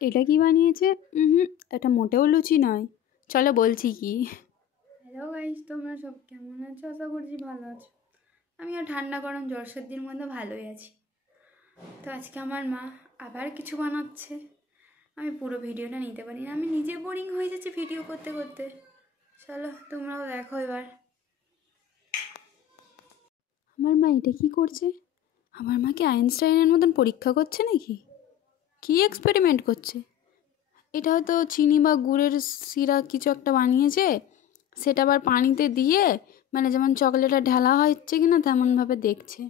এটা কি বানিয়েছে? এটা মোটেও লুচি নয়। চলো বলছি কি। হ্যালো গাইস, তোমরা সব কেমন আছো? আশা করছি ভালো আছো। আমিও ঠান্ডা গরম জ্বর সর্দির মধ্যে ভালোই আছি। তো আজকে আমার মা আবার কিছু বানাচ্ছে। আমি পুরো ভিডিওটা নিতে পারি না, আমি নিজে বোরিং হয়ে যাচ্ছি ভিডিও করতে করতে। চলো তোমরাও দেখো এবার। আমার মা এটা কি করছে? আমার মাকে আইনস্টাইনের মতন পরীক্ষা করছে নাকি? কি এক্সপেরিমেন্ট করছে? এটা হয়তো চিনি বা গুড়ের সিরা কিছু একটা বানিয়েছে, সেটা আবার পানিতে দিয়ে মানে যেমন চকলেটটা ঢালা হচ্ছে কি না তেমনভাবে দেখছে।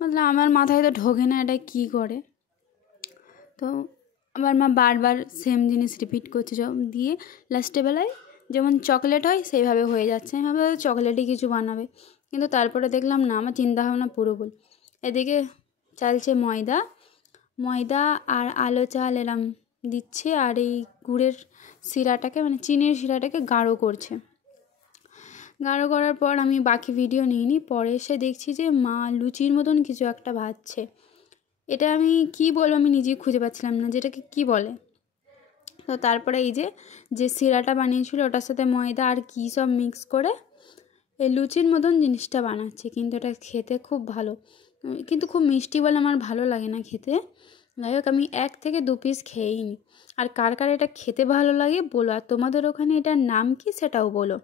মানে আমার মাথায় তো ঢোকে না এটা কী করে। তো আমার মা বারবার সেম জিনিস রিপিট করছে দিয়ে লাস্টে বেলায় যেমন চকলেট হয় সেইভাবে হয়ে যাচ্ছে। আমি ভাবলাম চকলেটই কিছু বানাবে, কিন্তু তারপরে দেখলাম না, আমার চিন্তাভাবনা পুরো ভুল। এদিকে চালছে ময়দা আর আলো চাল এরম দিচ্ছে, আর এই গুড়ের শিরাটাকে মানে চিনির শিরাটাকে গাঢ় করছে। গাঢ় করার পর আমি বাকি ভিডিও নিইনি, পরে এসে দেখছি যে মা লুচির মতন কিছু একটা ভাজছে। এটা আমি কি বলবো আমি নিজেই খুঁজে পাচ্ছিলাম না যেটাকে কি বলে। তো তারপরে এই যে শিরাটা বানিয়েছিল ওটার সাথে ময়দা আর কী সব মিক্স করে এই লুচির মতন জিনিসটা বানাচ্ছে। কিন্তু এটা খেতে খুব ভালো, কিন্তু খুব মিষ্টি বলে আমার ভালো লাগে না খেতে। যাই হোক, আমি 1 থেকে 2 পিস খেয়েই নি। আর কার কার এটা খেতে ভালো লাগে বলো, আর তোমাদের ওখানে এটার নাম কি সেটাও বলো।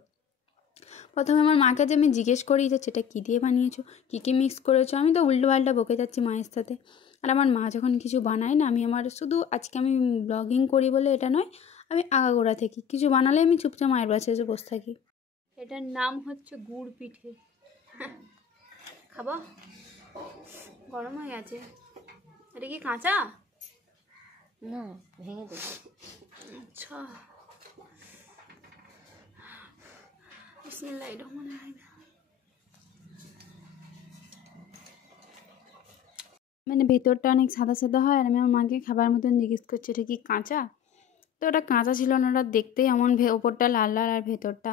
প্রথমে আমার মাকে যে আমি জিজ্ঞেস করি যে সেটা কী দিয়ে বানিয়েছো, কী কী মিক্স করেছো। আমি তো উল্টোপাল্টা বকে যাচ্ছি মায়ের সাথে। আর আমার মা যখন কিছু বানায় না, আমি আমার শুধু আজকে আমি ব্লগিং করি বলে এটা নয়, আমি আগাগোড়া থেকে কিছু বানালে আমি চুপচাপ মায়ের পাশে এসে বসে থাকি। এটার নাম হচ্ছে গুড় পিঠে। খাবো? গরম হয়ে গেছে। এটা কি কাঁচা? না, ভেঙে দেবো। আচ্ছা, বিসমিল্লাহির রহমানির রহিম। মানে ভেতরটা অনেক সাদা সাদা হয়, আর আমি আমার মাকে খাবার মতন জিজ্ঞেস করছি এটা কি কাঁচা। তো ওটা কাঁচা ছিল না, ওটা দেখতেই এমন ওপরটা লাল লাল আর ভেতরটা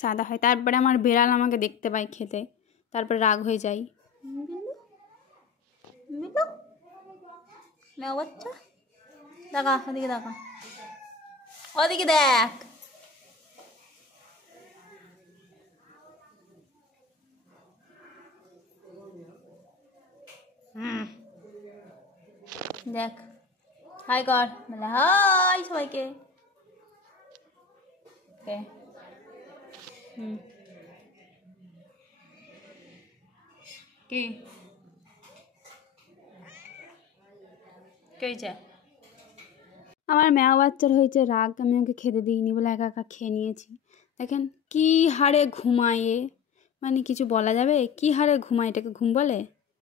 সাদা হয়। তারপরে আমার বেড়াল আমাকে দেখতে পাই খেতে, তারপর রাগ হয়ে যাই। বাচ্চা দেখা, ওদিকে দেখা, ওদিকে দেখ। দেখ, হাই কর, বলে হাই সবাইকে। ওকে, কি হয়েছে? আমার মেয়া বাচ্চার হয়েছে রাগ, আমি ওকে খেতে দিইনি বলে একা একা খেয়ে নিয়েছি। দেখেন কি হারে ঘুমায়, মানে কিছু বলা যাবে? কি হারে ঘুমায়, এটাকে ঘুম বলে?